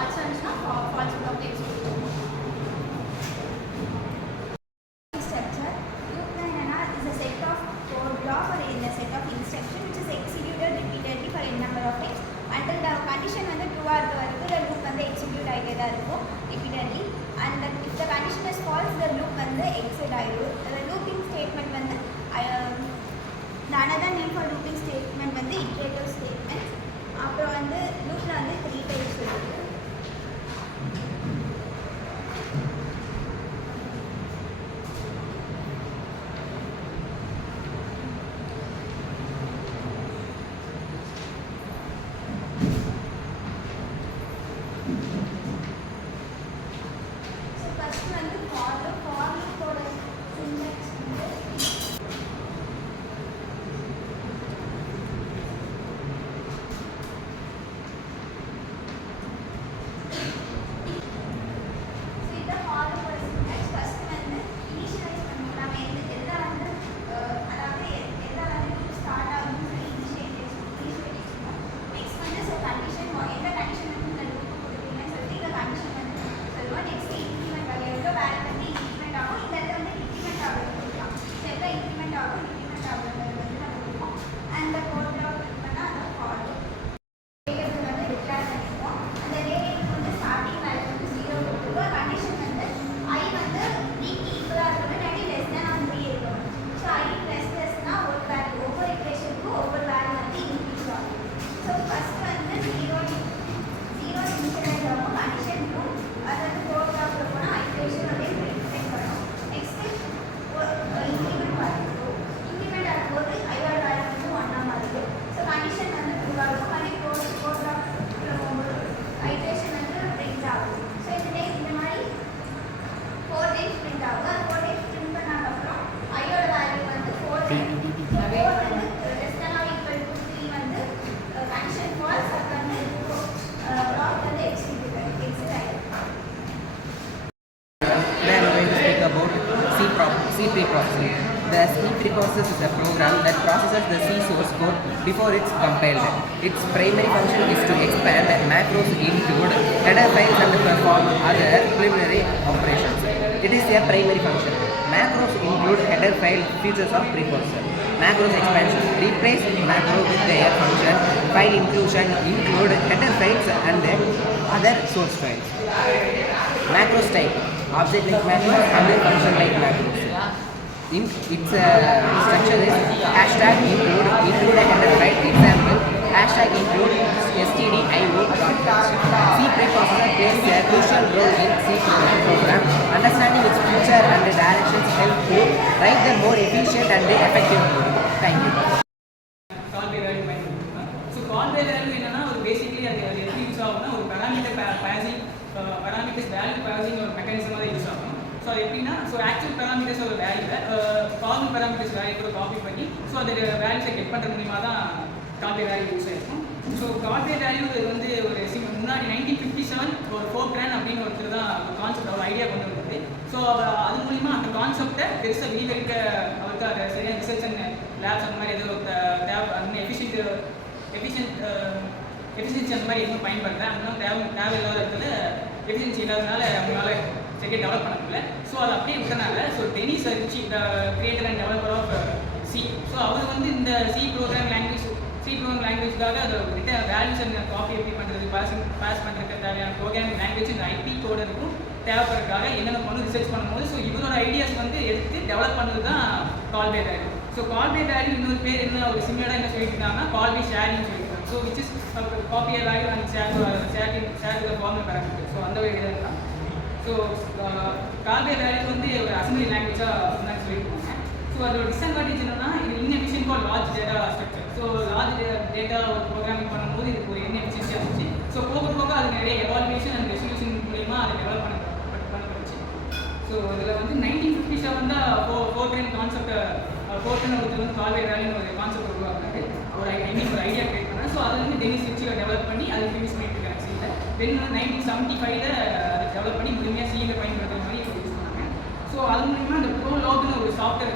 Falls வந்துச்சுன்னா falls block execute பண்ணுவோம். Structure loop என்னன்னா is a set of code block or in a set of instruction which is executed repeatedly for n number of times until the condition வந்து true இருக்க வரைக்கும் the loop வந்து execute ஆகிட்டே தான் இருக்கும் repeatedly, and if the condition is false the loop வந்து exit ஆகிடும். the looping statement வந்து the another name for looping statement வந்து iterative statement. அப்புறம் வந்து லூப்ல வந்து 3 டைப்ஸ் இருக்கு. ஃபர்ஸ்ட் வந்து ஃபார் லூப்போட சின்டாக்ஸ் வந்து C preprocessing. The C preprocessor is a program that processes the C source code before it's compiled. Its primary function is to expand macros, include header files and perform other preliminary operations. It is a primary function. Macros include header file features of preprocessor. Macros expansion replace macro with their function. File inclusion include header files and other source files. Macros type object like macros and function like macros. Its structure is hashtag include a header file. Example, hashtag include stdio. C preprocessor plays a crucial role in C program. Understanding its future and directions help to write them more efficient and effective. Thank you. Call by value பயன்படுத்துறோம். So call by value என்னன்னா ஒரு basically அது எப்படி use ஆகும்னா ஒரு parameters value passing ஒரு மெக்கானிசமாக தான் use ஆகும். ஸோ அது எப்படின்னா ஆக்சுவல் parameters ஒரு வேல்யூவை காமன் parameters வேல்யூ கூட காப்பி பண்ணி அதோட வேல்யூஸை கெட் பண்ணுற மூலியமா தான் கால் பை வேல்யூ யூஸ் ஆகிருக்கும். ஸோ கால் பை வேல்யூ வந்து ஒரு முன்னாடி 1957 ஒரு ஃபோர்ட்ரான் அப்படின்னு ஒருத்தர் தான் ஒரு கான்செப்ட் ஒரு ஐடியா கொண்டு வந்தது. ஸோ அது மூலிமா அந்த கான்செப்டை பெருசாக வெளியில் இருக்க அவருக்கு அதை சரியான ரிசர்ச் அண்ட் லேப்ஸ் அந்த மாதிரி ஏதோ தேவை அந்த எஃபிஷியன்சி அந்த மாதிரி எதுவும் பயன்படுத்தல. அதனால தேவையில்லாத இடத்துல எஃபிஷியன்சி இல்லாதனால அவங்களால சரியாக டெவலப் பண்ண முடியல. ஸோ அதை அப்படியே விட்டனால Dennis Ritchie the creator and developer of C. So அவர் வந்து இந்த சி ப்ரோக்ராம் லாங்குவேஜ்க்காக அதை வேல்யூஸ் அண்ட் காப்பி எப்படி பண்ணுறது பாஸ் பண்ணுறதுக்கு தேவையான ப்ரோக்ராமிங் லாங்குவேஜ் இந்த ஐபி கோடு இருக்கும் தேவைப்படுறதுக்காக என்னென்ன பண்ணணும் ரிசர்ச் பண்ணும்போது இவரோட ஐடியாஸ் வந்து எடுத்து டெவலப் பண்ணது தான் call by value. So call by value இன்னொரு பேர் என்ன ஒரு சிமிலராக என்ன சொல்லியிருக்காங்கன்னா கால் பை ஷேரிங் சொல்லியிருக்காங்க. So which is copy a value and share to the formal parameter. So அந்த ஒரு இதாக இருக்கலாம். ஸோ கால் பை வேல்யூ வந்து ஒரு அசம்பிளி லாங்குவேஜாக முன்னாடி சொல்லியிருக்காங்க. ஸோ அதோட டிஸ்அட்வான்டேஜ் என்னன்னா இது inefficient for large data structure. So large data ஒரு ப்ரோக்ராமிங் பண்ணும்போது இதுக்கு ஒரு இன்எஃபிஷியன்சியாக இருந்துச்சு. ஸோ போக போக அது நிறைய எவால்வேஷன் அண்ட் ரெசல்யூஷன் மூலிமா அதை டெவலப் பண்ணப்படுச்சு. ஸோ இதில் வந்து 1957 தான் ஃபோர்ட்ரான் கான்செப்ட் ஃபோர்ட்ரான் ஒருத்தர் வந்து கால் பை வேல்யூன்னு ஒரு கான்செப்ட் உருவாக்குறாரு. ஒரு ஐடியா கிரியேட் பண்ணாரு. ஸோ அது வந்து டெனிஸ் ரிச்சியை டெவலப் பண்ணி அதை யூஸ் பண்ணிட்டு இருக்காங்க சியில். தென் 1975 அதை டெவலப் பண்ணி முழுமையாக சியில் பயன்படுத்துகிற மாதிரி யூஸ் பண்ணாங்க. ஸோ அது மூலிமா இந்த ப்ரோலாக்னு ஒரு சாஃப்ட்வேர்